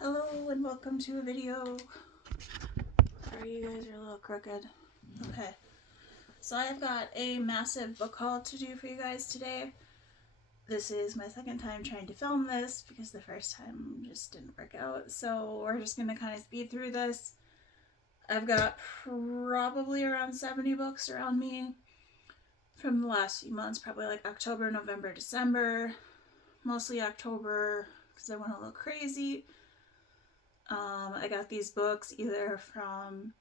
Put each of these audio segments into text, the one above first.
Hello and welcome to a video. Sorry, you guys are a little crooked. Okay, so I've got a massive book haul to do for you guys today. This is my second time trying to film this because the first time just didn't work out. So we're just going to kind of speed through this. I've got probably around 70 books around me from the last few months, probably like October, November, December. Mostly October because I went a little crazy. I got these books either from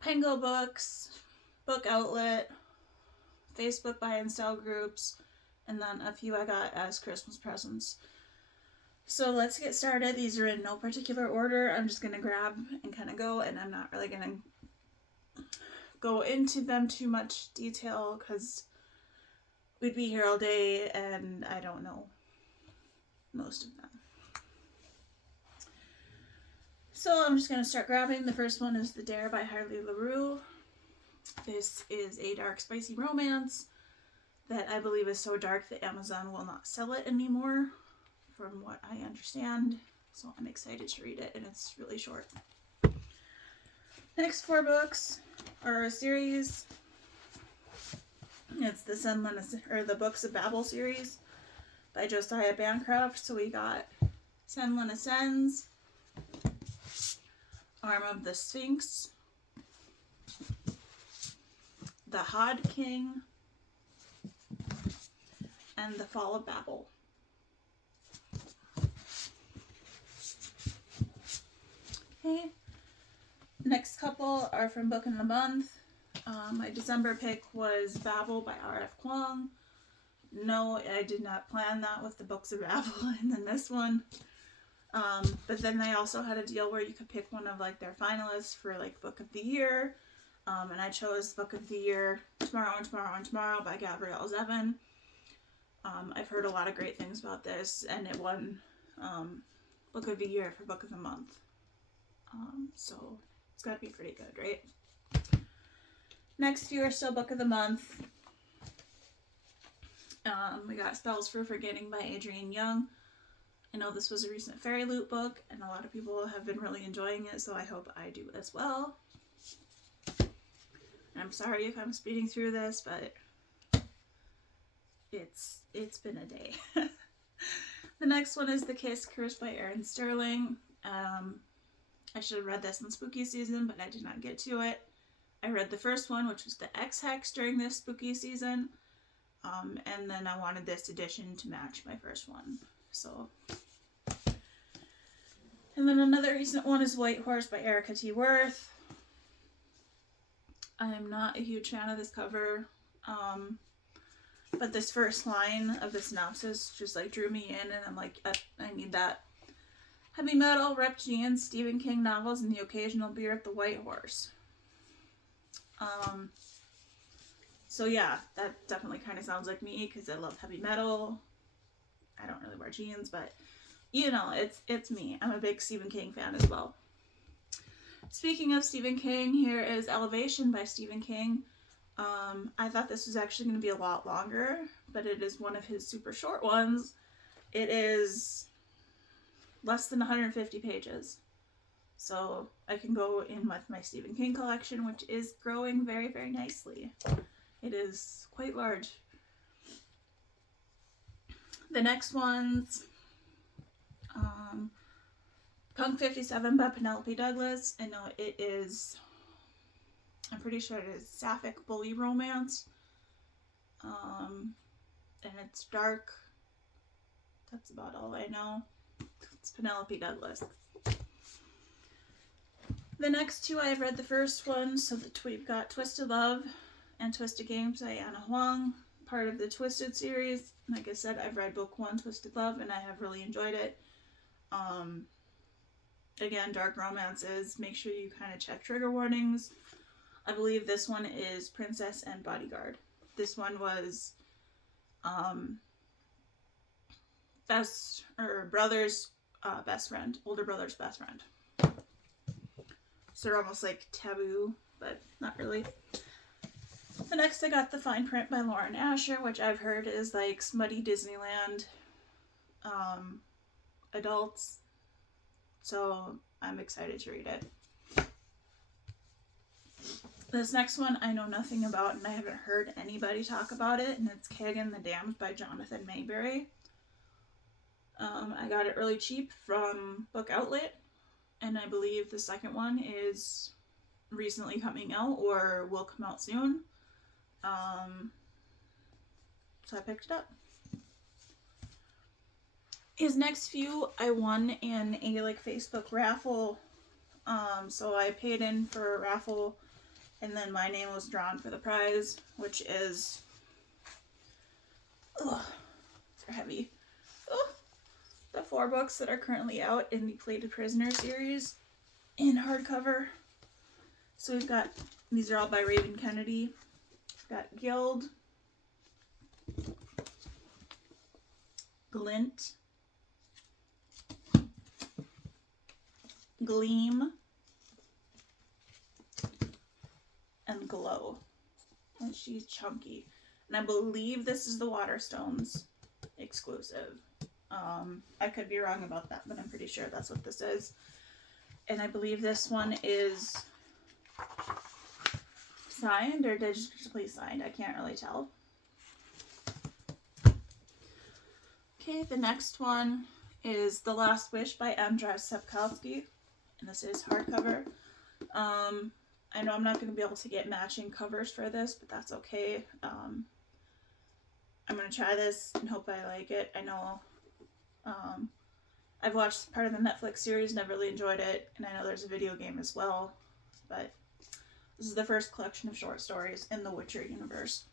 Penguin Books, Book Outlet, Facebook buy and sell groups, and then a few I got as Christmas presents. So let's get started. These are in no particular order. I'm just going to grab and kind of go, and I'm not really going to go into them too much detail because we'd be here all day and I don't know most of them. So I'm just going to start grabbing. The first one is The Dare by Harley LaRue. This is a dark, spicy romance that I believe is so dark that Amazon will not sell it anymore, from what I understand. So I'm excited to read it, and it's really short. Next 4 books are a series. It's the Books of Babel series by Josiah Bancroft. So we got Senlin Ascends, Arm of the Sphinx, The Hod King, and The Fall of Babel. Okay, next couple are from Book in the Month. My December pick was Babel by R.F. Kuang. No, I did not plan that with the Books of Babel and then this one. But then they also had a deal where you could pick one of like their finalists for like Book of the Year. And I chose Book of the Year, Tomorrow and Tomorrow and Tomorrow by Gabrielle Zevin. I've heard a lot of great things about this, and it won Book of the Year for Book of the Month. So it's got to be pretty good, right? Next few are still Book of the Month. We got Spells for Forgetting by Adrienne Young. I know this was a recent Fairy Loot book, and a lot of people have been really enjoying it, so I hope I do as well. And I'm sorry if I'm speeding through this, but it's been a day. The next one is The Kiss, Cursed by Erin Sterling. I should have read this in spooky season, but I did not get to it. I read the first one, which was the X-Hex during this spooky season. And then I wanted this edition to match my first one. So. And then another recent one is White Horse by Erica T. Worth. I'm not a huge fan of this cover. But this first line of the synopsis just like drew me in, and I'm like, I need that. Heavy metal, rep jeans, Stephen King novels, and the occasional beer at the White Horse. So yeah, that definitely kind of sounds like me because I love heavy metal. I don't really wear jeans, but you know, it's me. I'm a big Stephen King fan as well. Speaking of Stephen King, here is Elevation by Stephen King. I thought this was actually going to be a lot longer, but it is one of his super short ones. It is less than 150 pages. So I can go in with my Stephen King collection, which is growing very, very nicely. It is quite large. The next one's Punk 57 by Penelope Douglas. I know it is, I'm pretty sure it is sapphic bully romance. And it's dark. That's about all I know. It's Penelope Douglas. The next two, I've read the first one, so we've got Twisted Love and Twisted Games by Anna Huang, part of the Twisted series. Like I said, I've read book 1, Twisted Love, and I have really enjoyed it. Again, dark romances. Make sure you kind of check trigger warnings. I believe this one is Princess and Bodyguard. This one was brother's best friend, older brother's best friend. So they're almost like taboo, but not really. The next I got The Fine Print by Lauren Asher, which I've heard is like smutty Disneyland adults So I'm excited to read it. This next one I know nothing about, and I haven't heard anybody talk about it, and it's Kagan the Damned by Jonathan Mayberry. I got it really cheap from Book Outlet, and I believe the second one is recently coming out or will come out soon. So I picked it up. His next few I won in a Facebook raffle. So I paid in for a raffle, and then my name was drawn for the prize, which is they're heavy. The 4 books that are currently out in the Plated Prisoner series in hardcover. So we've got, these are all by Raven Kennedy. We've got Guild, Glint, Gleam, and Glow. And she's chunky. And I believe this is the Waterstones exclusive. I could be wrong about that, but I'm pretty sure that's what this is. And I believe this one is signed or digitally signed. I can't really tell. Okay, the next one is The Last Wish by Andrzej Sapkowski, and this is hardcover. I know I'm not going to be able to get matching covers for this, but that's okay. I'm going to try this and hope I like it. I know I've watched part of the Netflix series, never really enjoyed it, and I know there's a video game as well, but this is the first collection of short stories in the Witcher universe.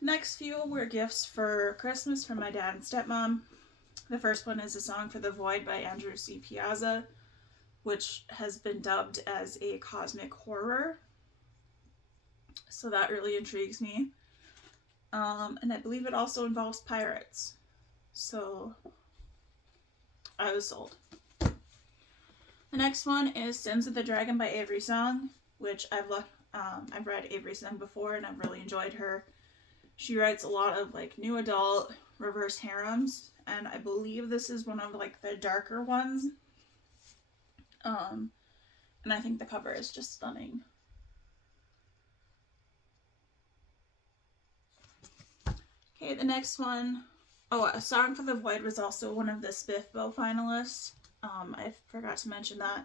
Next few were gifts for Christmas from my dad and stepmom. The first one is A Song for the Void by Andrew C. Piazza, which has been dubbed as a cosmic horror. So that really intrigues me. And I believe it also involves pirates. So I was sold. The next one is Sins of the Dragon by Avery Song, which I've read Avery Song before and I've really enjoyed her. She writes a lot of new adult reverse harems, and I believe this is one of the darker ones. And I think the cover is just stunning. Okay, the next one, A Song for the Void was also one of the SPIFBO finalists. I forgot to mention that.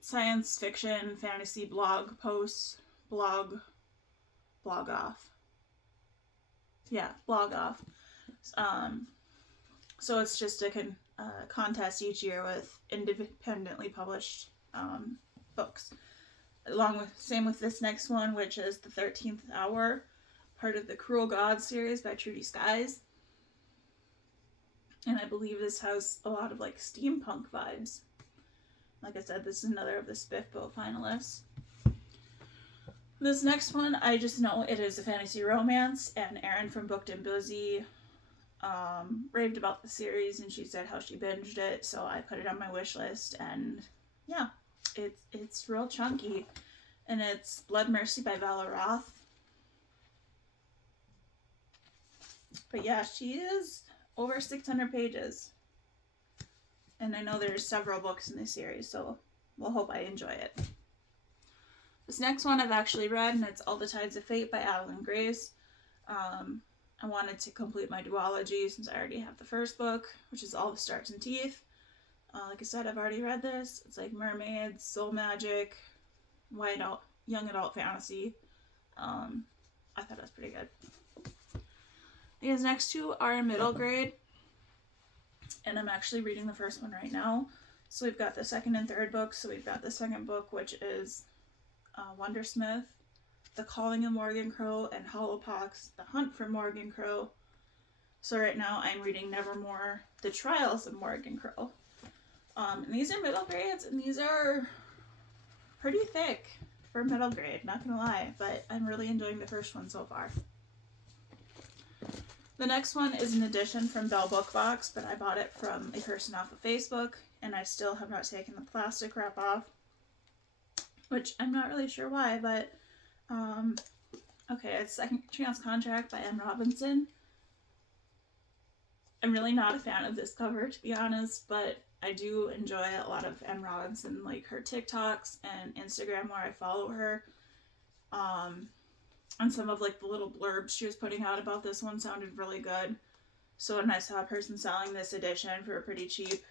Science fiction, fantasy blog posts, blog off. Yeah, blog off. So it's just a contest each year with independently published books. Same with this next one, which is The 13th Hour, part of the Cruel Gods series by Trudy Skies. And I believe this has a lot of steampunk vibes. Like I said, this is another of the SPIFBO finalists. This next one, I just know it is a fantasy romance, and Erin from Booked and Busy raved about the series, and she said how she binged it, so I put it on my wish list, and yeah, it's real chunky, and it's Blood Mercy by Vala Roth. But yeah, she is over 600 pages, and I know there's several books in this series, so we'll hope I enjoy it. This next one I've actually read, and it's All the Tides of Fate by Adeline Grace. I wanted to complete my duology since I already have the first book, which is All the Stars and Teeth. Like I said, I've already read this. It's mermaids, soul magic, young adult fantasy. I thought it was pretty good. These next two are in middle grade, and I'm actually reading the first one right now. So we've got the second and third books. So we've got the second book, which is Wondersmith, The Calling of Morgan Crow, and Hollowpox, The Hunt for Morgan Crow. So right now I'm reading Nevermore, The Trials of Morgan Crow. And these are middle grades, and these are pretty thick for middle grade, not gonna lie, but I'm really enjoying the first one so far. The next one is an edition from Bell Book Box, but I bought it from a person off of Facebook, and I still have not taken the plastic wrap off, which I'm not really sure why, but okay, it's Second Chance Contract by M. Robinson. I'm really not a fan of this cover, to be honest, but I do enjoy a lot of Em Robinson, like her TikToks and Instagram where I follow her. And some of like the little blurbs she was putting out about this one sounded really good. So when I saw a person selling this edition for pretty cheap,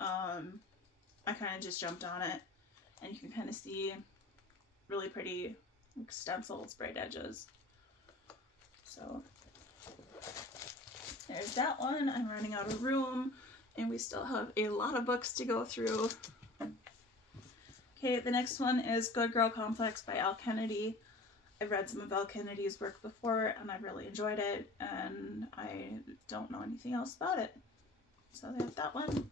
I kind of just jumped on it, and you can kind of see really pretty like stenciled sprayed edges. So there's that one. I'm running out of room, and we still have a lot of books to go through. Okay, the next one is Good Girl Complex by Elle Kennedy. I've read some of Elle Kennedy's work before, and I really enjoyed it, and I don't know anything else about it. So there's that one.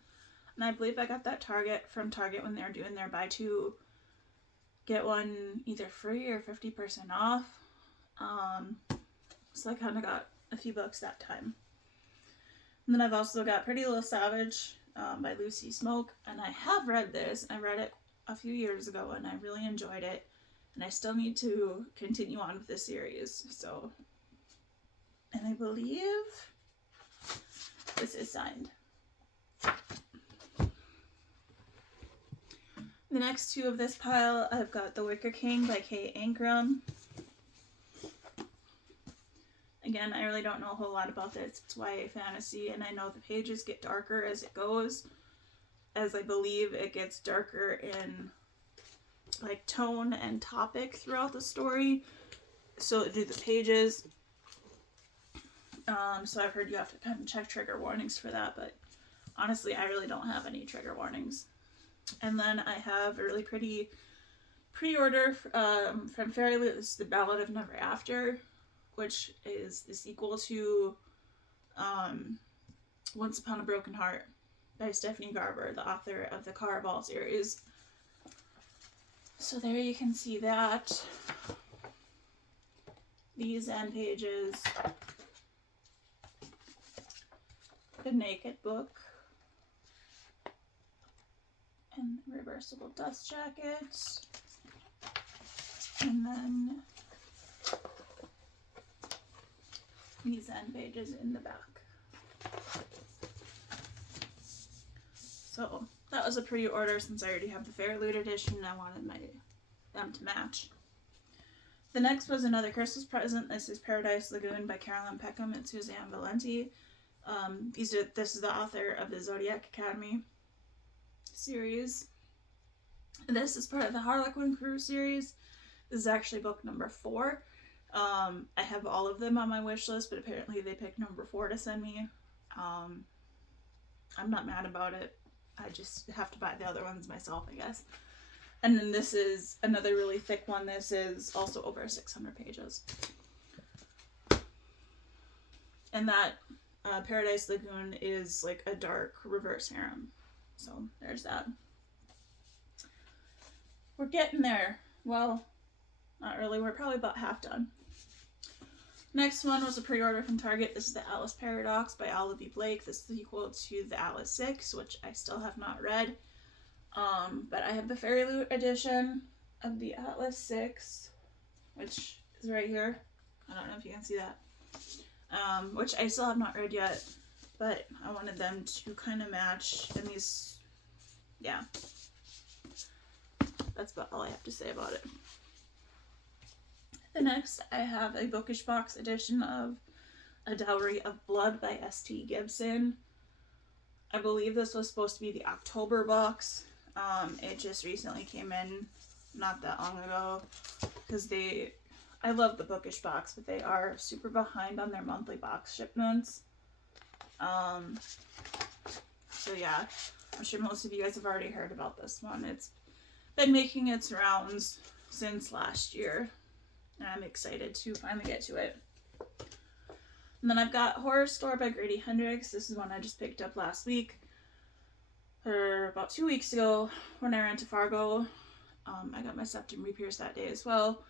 And I believe I got that from Target when they were doing their buy two, get one either free or 50% off. So I kind of got a few books that time. And then I've also got Pretty Little Savage by Lucy Smoke, and I have read this. I read it a few years ago, and I really enjoyed it. And I still need to continue on with this series. So, and I believe this is signed. The next two of this pile, I've got The Wicker King by Kay Ankrum. Again, I really don't know a whole lot about this. It's YA fantasy, and I know the pages get darker as it goes, as I believe it gets darker in like tone and topic throughout the story. So do the pages. So I've heard you have to kind of check trigger warnings for that, but honestly, I really don't have any trigger warnings. And then I have a really pretty pre-order from Fairy Loot. This is The Ballad of Never After, which is the sequel to Once Upon a Broken Heart by Stephanie Garber, the author of the Caraval series. So there you can see that. These end pages. The Naked Book. And reversible dust jacket. And then these end pages in the back. So that was a pre-order since I already have the Fairy Loot edition and I wanted them to match. The next was another Christmas present. This is Paradise Lagoon by Carolyn Peckham and Suzanne Valenti. This is the author of the Zodiac Academy series. This is part of the Harlequin Crew series. This is actually book number 4. I have all of them on my wish list, but apparently they picked number 4 to send me. I'm not mad about it. I just have to buy the other ones myself, I guess. And then this is another really thick one. This is also over 600 pages. And that Paradise Lagoon is like a dark reverse harem. So there's that. We're getting there. Well, not really. We're probably about half done. Next one was a pre-order from Target. This is The Alice Paradox by Olivia Blake. This is the equal to The Alice 6, which I still have not read. But I have the Fairy Loot edition of The Atlas 6, which is right here. I don't know if you can see that. Which I still have not read yet, but I wanted them to kind of match. And these, yeah. That's about all I have to say about it. The next, I have a Bookish Box edition of A Dowry of Blood by S.T. Gibson. I believe this was supposed to be the October box. It just recently came in not that long ago because I love the Bookish Box, but they are super behind on their monthly box shipments. So yeah, I'm sure most of you guys have already heard about this one. It's been making its rounds since last year, and I'm excited to finally get to it. And then I've got Horror Store by Grady Hendrix. This is one I just picked up last week, or about 2 weeks ago when I ran to Fargo. I got my septum re-pierced that day as well.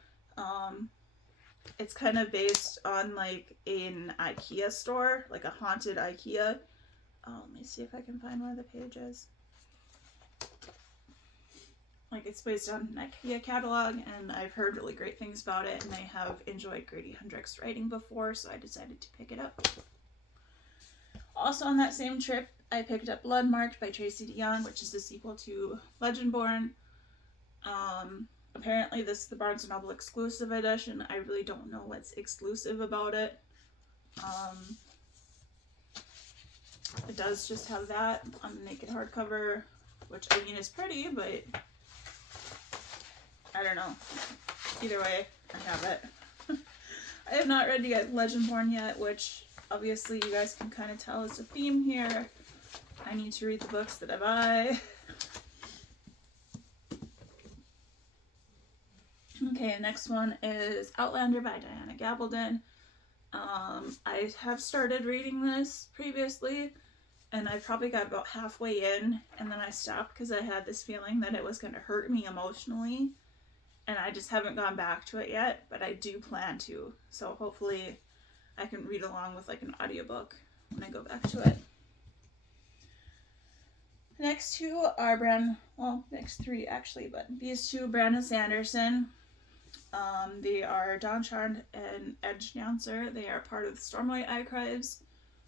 It's kind of based on like an IKEA store, like a haunted IKEA. Let me see if I can find one of the pages. Like, it's based on an IKEA catalog, and I've heard really great things about it, and I have enjoyed Grady Hendrix writing before, so I decided to pick it up. also on that same trip, I picked up Blood Marked by Tracy DeYoung, which is the sequel to Legendborn. Apparently this is the Barnes & Noble exclusive edition. I really don't know what's exclusive about it. It does just have that on the naked hardcover, which I mean is pretty, but I don't know. Either way, I have it. I have not read Legendborn yet, which obviously you guys can kind of tell is a theme here. I need to read the books that I buy. Okay, next one is Outlander by Diana Gabaldon. I have started reading this previously, and I probably got about halfway in, and then I stopped because I had this feeling that it was going to hurt me emotionally, and I just haven't gone back to it yet, but I do plan to, so hopefully I can read along with like an audiobook when I go back to it. The next two are next three actually, but these two, Brandon Sanderson. They are Dawn Chard and Edge Dancer. They are part of the Stormlight Archives,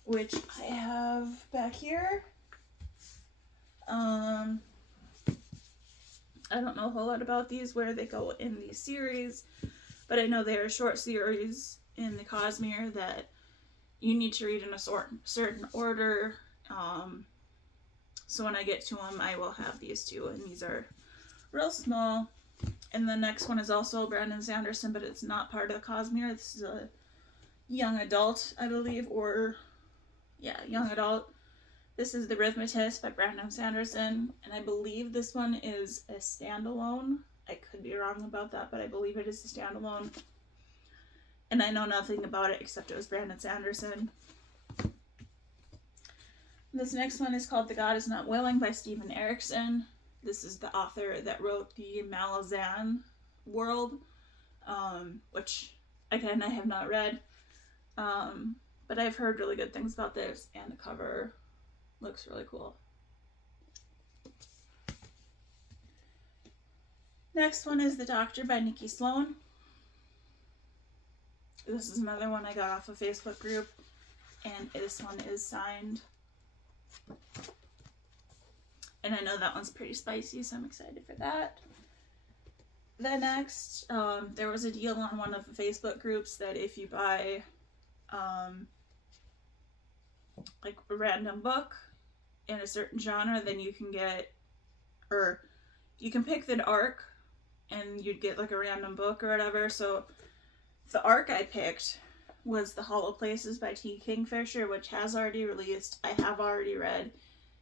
which I have back here. I don't know a whole lot about these, where they go in these series, but I know they are short series in the Cosmere that you need to read in a certain order. So when I get to them, I will have these two, and these are real small. And the next one is also Brandon Sanderson, but it's not part of the Cosmere. This is a young adult, I believe, young adult. This is The Rhythmatist by Brandon Sanderson, and I believe this one is a standalone. I could be wrong about that, but I believe it is a standalone. And I know nothing about it except it was Brandon Sanderson. This next one is called The God Is Not Willing by Steven Erikson. This is the author that wrote the Malazan world, which, again, I have not read. But I've heard really good things about this, and the cover looks really cool. Next one is The Doctor by Nikki Sloan. This is another one I got off a Facebook group, and this one is signed. And I know that one's pretty spicy, so I'm excited for that. Then next, there was a deal on one of the Facebook groups that if you buy like a random book in a certain genre, then you can get, or you can pick the arc and you'd get like a random book or whatever. So the arc I picked was The Hollow Places by T. Kingfisher, which has already released. I have already read.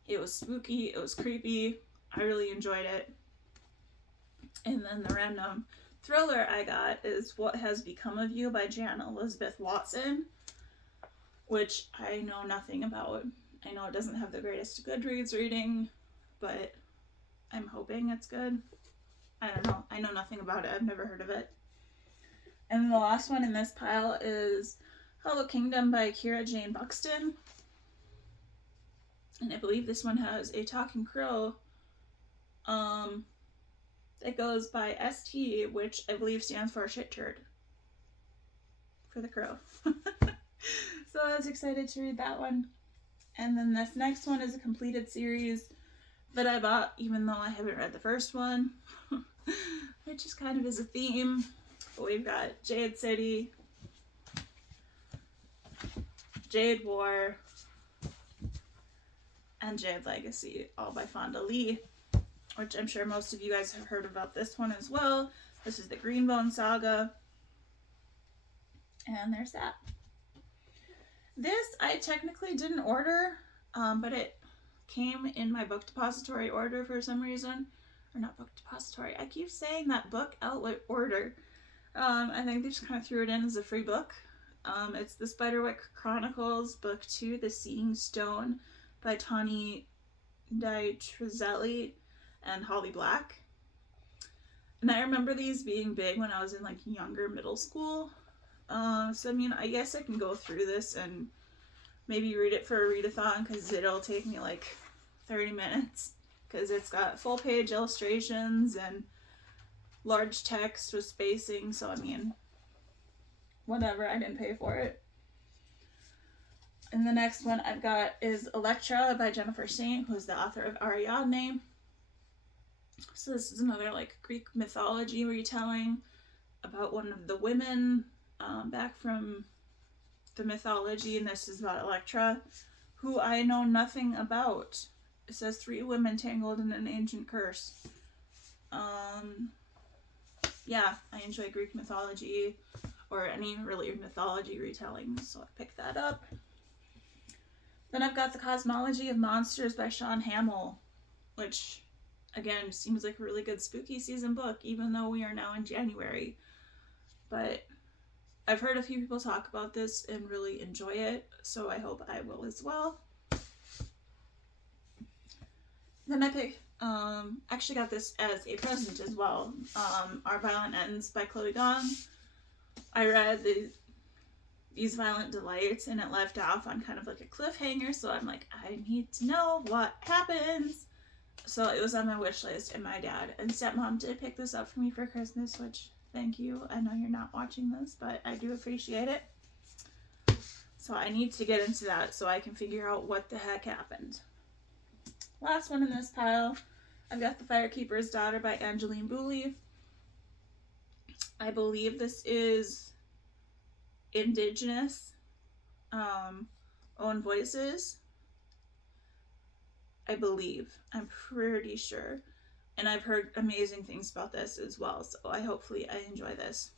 It was spooky, it was creepy, I really enjoyed it. And then the random thriller I got is What Has Become of You by Jan Elizabeth Watson, which I know nothing about. I know it doesn't have the greatest Goodreads reading, but I'm hoping it's good. I don't know. I know nothing about it. I've never heard of it. And then the last one in this pile is Hollow Kingdom by Kira Jane Buxton. And I believe this one has a talking crow that goes by ST, which I believe stands for shit turd for the crow. So I was excited to read that one. And then this next one is a completed series that I bought, even though I haven't read the first one, which is kind of is a theme. But we've got Jade City, Jade War, and Jade Legacy, all by Fonda Lee, which I'm sure most of you guys have heard about this one as well. This is the Greenbone Saga. And there's that. This I technically didn't order, but it came in my book depository order for some reason. Or not book depository. I keep saying that book outlet order. I think they just kind of threw it in as a free book. It's the Spiderwick Chronicles, Book 2, The Seeing Stone by Tani Di-Trezelli and Holly Black. And I remember these being big when I was in like younger middle school. So I mean, I guess I can go through this and maybe read it for a readathon, because it'll take me like 30 minutes, because it's got full page illustrations and large text with spacing. So I mean, whatever, I didn't pay for it. And the next one I've got is Electra by Jennifer Saint, who's the author of Ariadne. So this is another like Greek mythology retelling about one of the women back from the mythology, and this is about Electra, who I know nothing about. It says 3 women tangled in an ancient curse. Yeah, I enjoy Greek mythology or any really mythology retelling, so I picked that up. Then I've got The Cosmology of Monsters by Sean Hamill, which, again, seems like a really good spooky season book, even though we are now in January. But I've heard a few people talk about this and really enjoy it, so I hope I will as well. Then I picked, actually got this as a present as well, Our Violent Ends by Chloe Gong. I read These Violent Delights, and it left off on kind of like a cliffhanger, so I'm like, I need to know what happens. So it was on my wish list, and my dad and stepmom did pick this up for me for Christmas, which, thank you. I know you're not watching this, but I do appreciate it. So I need to get into that so I can figure out what the heck happened. Last one in this pile, I've got The Firekeeper's Daughter by Angeline Boulley. I believe this is Indigenous own voices. I believe. I'm pretty sure. And I've heard amazing things about this as well, so hopefully I enjoy this.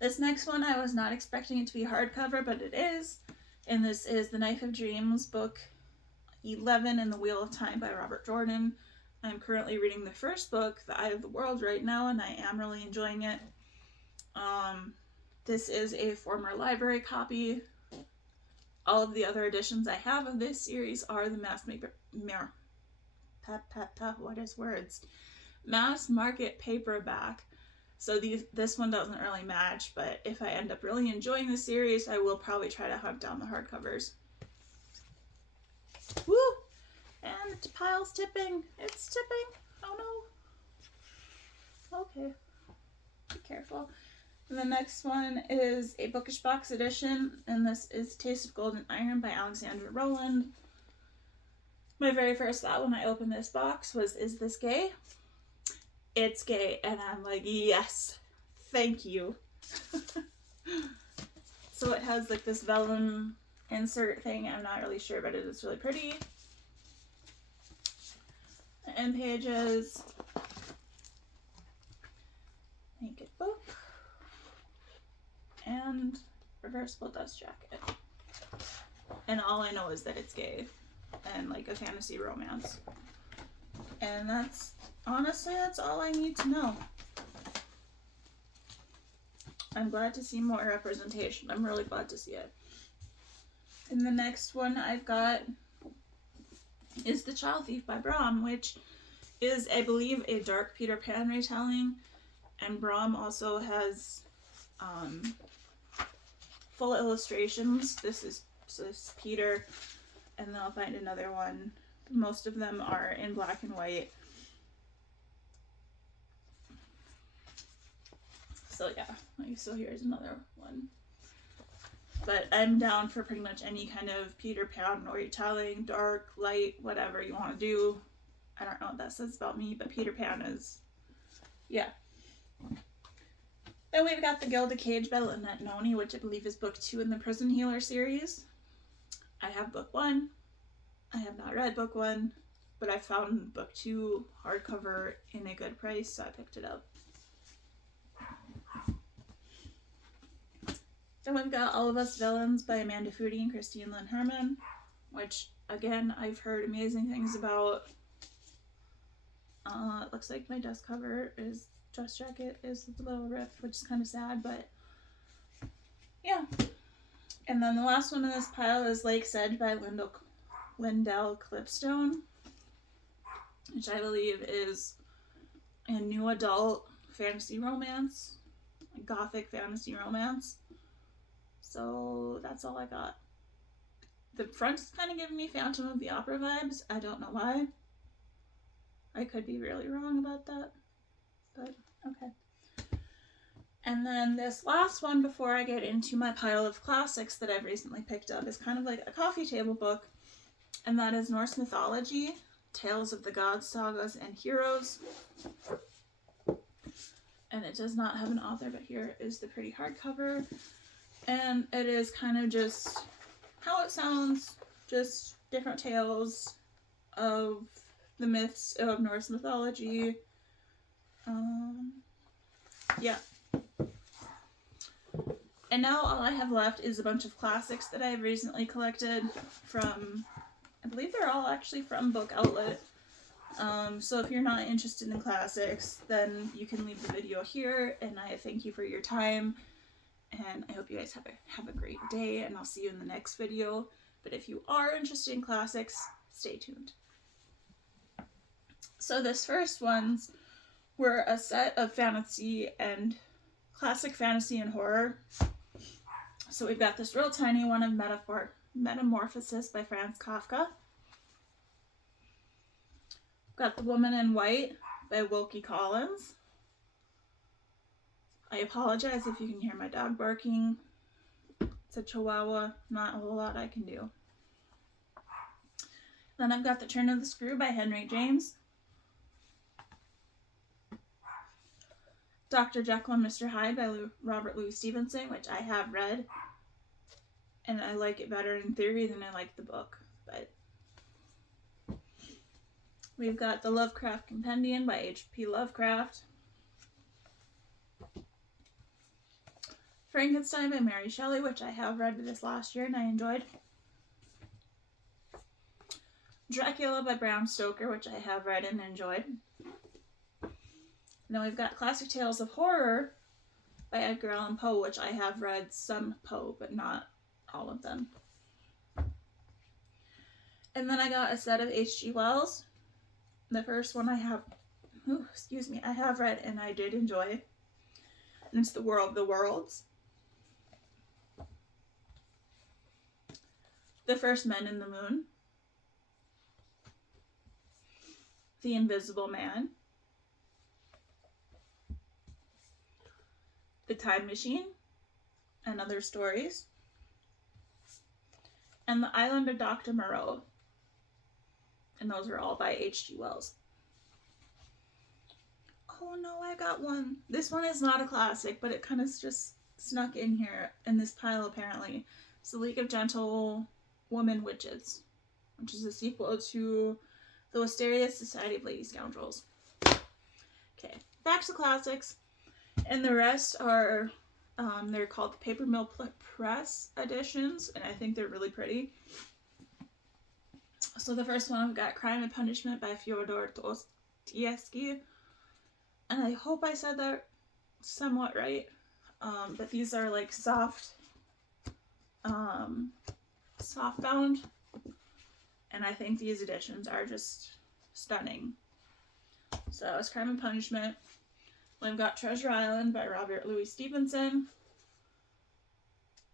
This next one, I was not expecting it to be hardcover, but it is. And this is The Knife of Dreams, book 11 in the Wheel of Time by Robert Jordan. I'm currently reading the first book, The Eye of the World, right now, and I am really enjoying it. This is a former library copy. All of the other editions I have of this series are the mass market paperback. So this one doesn't really match, but if I end up really enjoying the series, I will probably try to hunt down the hardcovers. Woo! And the pile's tipping. It's tipping. Oh no. Okay. Be careful. And the next one is a Bookish Box edition, and this is Taste of Gold and Iron by Alexandra Rowland. My very first thought when I opened this box was, is this gay? It's gay, and I'm like, yes, thank you. So it has like this vellum insert thing, I'm not really sure, but it is really pretty. The end pages, naked book, and reversible dust jacket. And all I know is that it's gay and like a fantasy romance. And that's, honestly, that's all I need to know. I'm glad to see more representation. I'm really glad to see it. And the next one I've got is The Child Thief by Bram, which is, I believe, a dark Peter Pan retelling. And Bram also has full illustrations. This is Peter, and then I'll find another one. Most of them are in black and white. So yeah, so here's another one. But I'm down for pretty much any kind of Peter Pan or retelling, dark, light, whatever you want to do. I don't know what that says about me, but Peter Pan is, yeah. Then we've got The Gilded Cage by Lynette Noni, which I believe is book 2 in the Prison Healer series. I have book 1. I have not read book 1, but I found book 2 hardcover in a good price, so I picked it up. Then we've got All of Us Villains by Amanda Foody and Christine Lynn Herman, which, again, I've heard amazing things about. It looks like my dust cover is, dress jacket is a little ripped, which is kind of sad, but yeah. And then the last one in this pile is Lake's Edge by Lindell Clipstone, which I believe is a new adult fantasy romance, gothic fantasy romance. So that's all I got. The front's kind of giving me Phantom of the Opera vibes. I don't know why. I could be really wrong about that, but okay. And then this last one before I get into my pile of classics that I've recently picked up is kind of like a coffee table book, and that is Norse Mythology, Tales of the Gods, Sagas, and Heroes. And it does not have an author, but here is the pretty hardcover. And it is kind of just how it sounds, just different tales of the myths of Norse mythology. Yeah. And now all I have left is a bunch of classics that I have recently collected from, I believe they're all actually from Book Outlet. So if you're not interested in classics, then you can leave the video here, and I thank you for your time, and I hope you guys have a great day, and I'll see you in the next video. But if you are interested in classics, stay tuned. So this first ones were a set of fantasy and classic fantasy and horror. So we've got this real tiny one of Metamorphosis by Franz Kafka. We've got The Woman in White by Wilkie Collins. I apologize if you can hear my dog barking. It's a Chihuahua, not a whole lot I can do. Then I've got The Turn of the Screw by Henry James. Dr. Jekyll and Mr. Hyde by Robert Louis Stevenson, which I have read. And I like it better in theory than I like the book. But we've got The Lovecraft Compendium by H.P. Lovecraft. Frankenstein by Mary Shelley, which I have read this last year and I enjoyed. Dracula by Bram Stoker, which I have read and enjoyed. And then we've got Classic Tales of Horror by Edgar Allan Poe, which I have read some Poe, but not all of them. And then I got a set of H.G. Wells. The first one I have read and I did enjoy. And it's The War of the Worlds. The First Men in the Moon. The Invisible Man. The Time Machine and Other Stories. And The Island of Dr. Moreau. And those are all by H.G. Wells. Oh no, I got one. This one is not a classic, but it kind of just snuck in here in this pile apparently. It's The League of Gentlewoman Witches, which is a sequel to The Wisteria Society of Lady Scoundrels. Okay, back to classics. And the rest are, they're called the Paper Mill Press editions, and I think they're really pretty. So the first one, I've got Crime and Punishment by Fyodor Dostoevsky. And I hope I said that somewhat right. But these are like soft bound. And I think these editions are just stunning. So it's Crime and Punishment. We've got Treasure Island by Robert Louis Stevenson.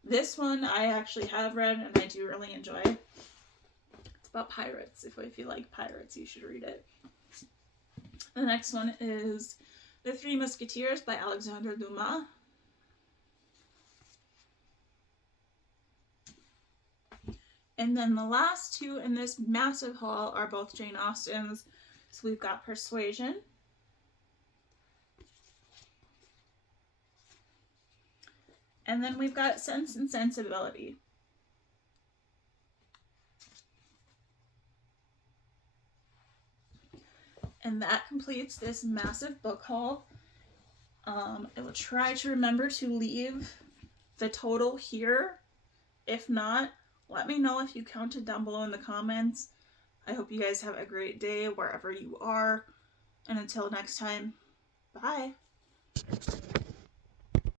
This one I actually have read and I do really enjoy. It's about pirates. If you like pirates, you should read it. The next one is The Three Musketeers by Alexandre Dumas. And then the last two in this massive haul are both Jane Austen's. So we've got Persuasion. And then we've got Sense and Sensibility. And that completes this massive book haul. I will try to remember to leave the total here. If not, let me know if you counted down below in the comments. I hope you guys have a great day wherever you are. And until next time, bye.